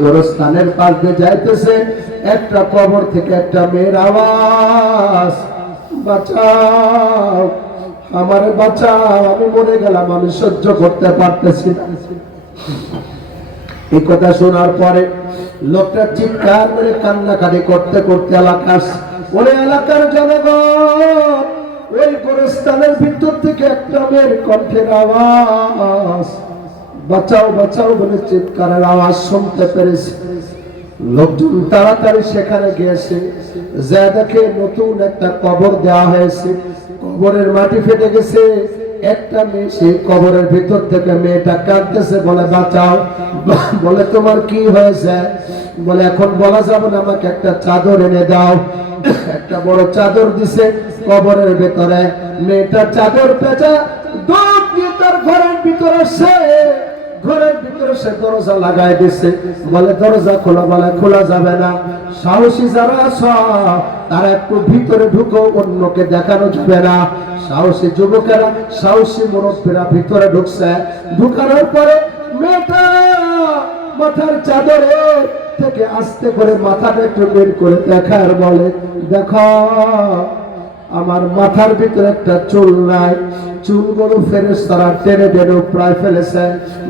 গোরস্থানের পাশ দিয়ে যাইতেছে, একটা কবর থেকে একটা মেয়ের আওয়াজ, বাঁচাও আমারে বাঁচাও, আমি মরে গেলাম, আমি সহ্য করতে পারতেছি না। এই কথা শোনার পরে লোকটা চিৎকার করে কান্নাকাটি করতে করতে এলাকার জনগণ, ওই গোরস্থানের ভিতর থেকে একটা মেয়ের কণ্ঠের আওয়াজ, বাঁচাও বাঁচাও বলে চিৎকারের আওয়াজ শুনতে পেরেছে। লোকজন তাড়াতাড়ি সেখানে গিয়েছে, যা দেখে নতুন একটা কবর দেওয়া হয়েছে, কবরের মাটি ফেটে গেছে। একটা মেয়ে সেই কবরের ভিতর থেকে মেয়েটা কাঁদতেছে, বলে বাঁচাও। বলে তোমার কি হয়েছে? বলে এখন বলা যাবে না, আমাকে একটা চাদর এনে দাও। একটা বড় চাদর দিছে কবরের ভিতরে। মেয়েটা চাদর পেঁচা দৌড় দিয়ে তার ঘরের ভিতরে আসে, ঘরের ভিতরে সে দরজা লাগাই দিছে। বলে দরজা খোলা, বলে খোলা যাবে না, সাহসী যারা আছো তারা একটু ভিতরে ঢুকো, অন্যকে দেখানো যাবে না। সাহসী যুবকেরা, সাহসী মুরব্বীরা ভিতরে ঢুকছে। ঢুকানোর পরে মেয়েটা মাথার চাদরে থেকে আস্তে করে মাথাটা একটু বের করে দেখার বলে, দেখো আমার মাথার ভিতরে একটা চুল নাই, চুলগুলো ফেরেশতারা টেনে টেনে প্রায় ফেলেছে,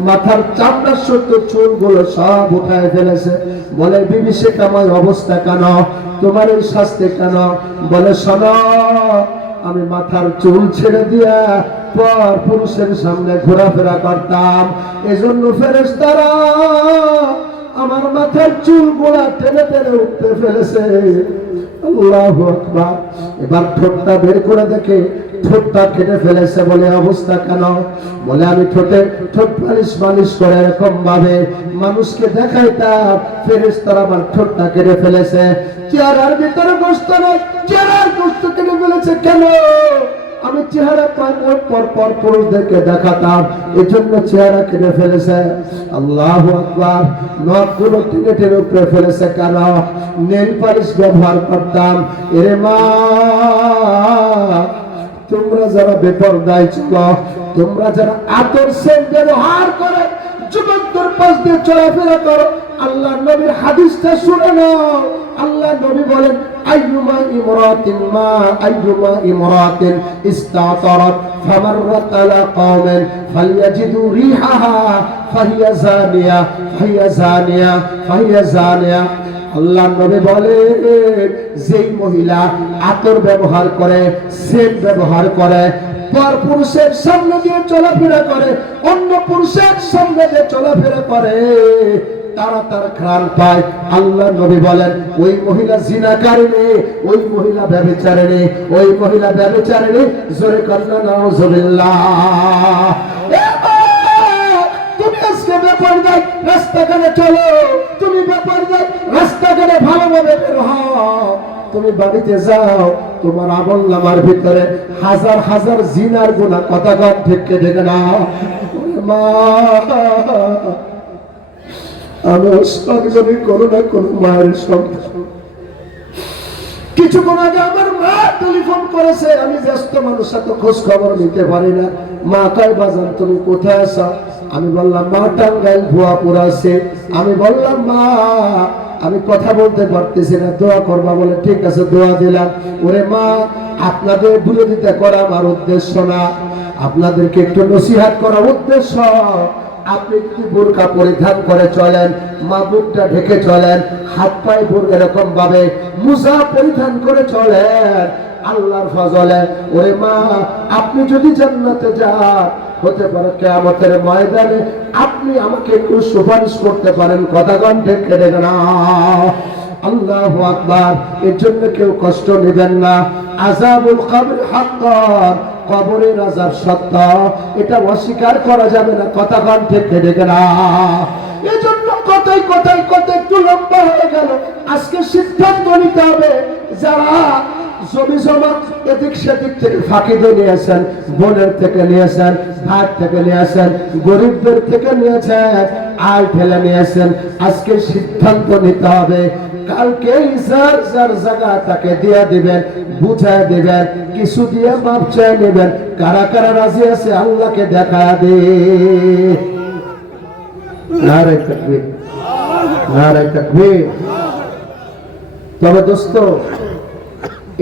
মাথার চামড়ার সত্য চুলগুলো সব উঠায় ফেলেছে। বলে বিভীষিকাময় অবস্থা কেন, তোমার এই শাস্তি কেন? বলে শোনো, আমি মাথার চুল ছেড়ে দিয়া পর পুরুষের সামনে ঘোরাফেরা করতাম, এজন্য ফেরেশতারা আমার মাথার চুলগুলা টেনে টেনে উঠতে ফেলেছে। আল্লাহু আকবার। এবার ঠোঁটটা বের করে দেখে ঠোঁটটা কেটে ফেলেছে। বলে অবস্থা কেন? বলে আমি ঠোঁটে ঠোঁট মালিশ করে এরকম ভাবে মানুষকে দেখাইতাম, ফেরেশতারা আমার ঠোঁটটা কেটে ফেলেছে। চেহারার ভিতরে গোশত নাই, চেহারার গোশত কেটে ফেলেছে কেন? আমি চেহারা পর পর পুরুষদেরকে দেখাতাম, এজন্য চেহারা কেটে ফেলেছে। আল্লাহু আকবার। নখগুলো টেনে টেনে উপরে ফেলেছে কেন? নেল পালিশ ব্যবহার করতাম। এরে মা, তোমরা যারা বেপরদায় চলো, তোমরা যারা আতর সেন্ট ব্যবহার করে যুবকদের পাশ দিয়ে চলাফেরা করো, আল্লাহ নবীর হাদিসটা শুনে নাও। আল্লাহ নবী বলেন, আইয়ুমা ইমরাতিন ইস্তাতারাত ফামাররাত আলা কওমিন ফালইয়াজিদু রিহাহা ফাহিয়া জানিয়া। আল্লাহ নবী বলেন, যেই মহিলা আতর ব্যবহার করে, সেন্ট ব্যবহার করে, পর পুরুষের সামনে দিয়ে চলাফেরা করে, অন্য পুরুষের সামনে দিয়ে চলাফেরা করে, তারা তার ঘ্রাণ পায়। আল্লাহ নবী বলেন, ওই মহিলা জিনাকারিনী, ওই মহিলা ব্যভিচারিণী, ওই মহিলা ব্যভিচারিণী। জোরে কন্না নাউজুবিল্লাহ। তুমি আজকে বেপরদায় রাস্তাঘাটে চলো, তুমি বেপরদায় রাস্তাঘাটে ভালোভাবে বের হও। তুমি বাড়িতে যাও, তোমার আমলনামার ভিতরে হাজার হাজার জিনার গুনাহ কথা কম ঠিক দেখে নাও। মা, আমি অস্বাভাবিক কোনো না কোনো মায়ের সন্তান। কিছুক্ষণ আগে আমার মা টেলিফোন করেছে, আমি ব্যস্ত মানুষ, এত খোঁজ খবর নিতে পারি না। মা কয়, বাজান তুমি কোথায় আছো? আমি বললাম, মা টাঙ্গাইল ভুয়াপুর আছে। আমি বললাম, মা আমি কথা বলতে পারতেছি না, দোয়া করবা। বলে ঠিক আছে, দোয়া দিলাম। ওরে মা, আপনাদের বিরোধিতা করা আমার উদ্দেশ্য না, আপনাদেরকে একটু নসিহত করা উদ্দেশ্য। আপনি যদি বোরকা পরিধান করে চলেন, মা বুকটা ঢেকে চলেন, হাত পায়ে এরকম ভাবে মুজা পরিধান করে চলেন, আল্লাহর ফজলে ওরে মা আপনি যদি জান্নাতে যান, হতে পারে কিয়ামতের ময়দানে আপনি আমাকে একটু সুপারিশ করতে পারেন। কথা কোন ঠিক কেটে না? আল্লাহু আকবার। এর জন্য কেউ কষ্ট নেবেন না। আযাবুল কবর হাক্কান, কবরের আযাব সত্য, এটা অস্বীকার করা যাবে না। কথা কোন ঠিক কেটে না? এজন্য কথাই একটু লম্বা হয়ে গেল। আজকে সিদ্ধান্ত নিতে হবে, যারা জমি জমা এদিক সেদিক থেকে ফাঁকি দিয়ে নিয়েছেন, বোনের থেকে নিয়েছেন, ভাই থেকে নিয়েছেন, গরিবদের থেকে নিয়েছেন, আয় ফেলে নিয়েছেন, আজকে সিদ্ধান্ত নিতে হবে। কালকে যার যার জায়গা তাকে দিয়ে দিবেন, বুঝায় দিবেন, কিছু দিয়ে মাপ চেয়ে নেবেন। কারা কারা রাজি আছে আল্লাহকে দেখা দে। নারে তাকবীর, নারে তাকবীর। তবে দোস্ত,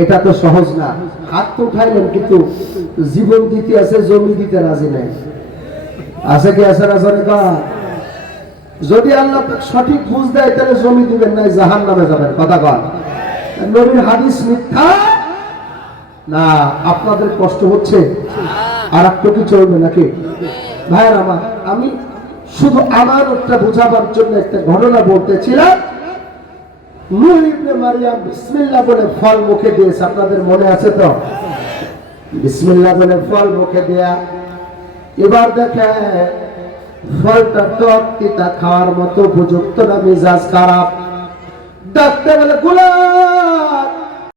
এটা তো সহজ না। হাত তো উঠাইলেন, কিন্তু জীবন দিতে আছে, জমি দিতে রাজি নাই। আছে কি আছে না? যদি আল্লাহ সঠিক বুঝ দেয় তাহলে জমি দিবেন, নাই জাহান্নামে যাবেন। কথা কন। নবীর হাদিস মিথ্যা না। আপনাদের কষ্ট হচ্ছে, আর একটু কি চলবে নাকি? ভাইয়ের আমার, আমি শুধু আমানতটা বোঝাবার জন্য একটা ঘটনা বলতেছিলাম। নূহ ইবনে মারিয়াম বিসমিল্লাহ বলে ফল মুখে দিয়েছে, আপনাদের মনে আছে তো? বিসমিল্লাহ বলে ফল মুখে দেয়া, এবার দেখে ফলটা টক তিতা, খাওয়ার মতো উপযুক্ত না, মেজাজ খারাপ। ডাকতে বলে গোলাম,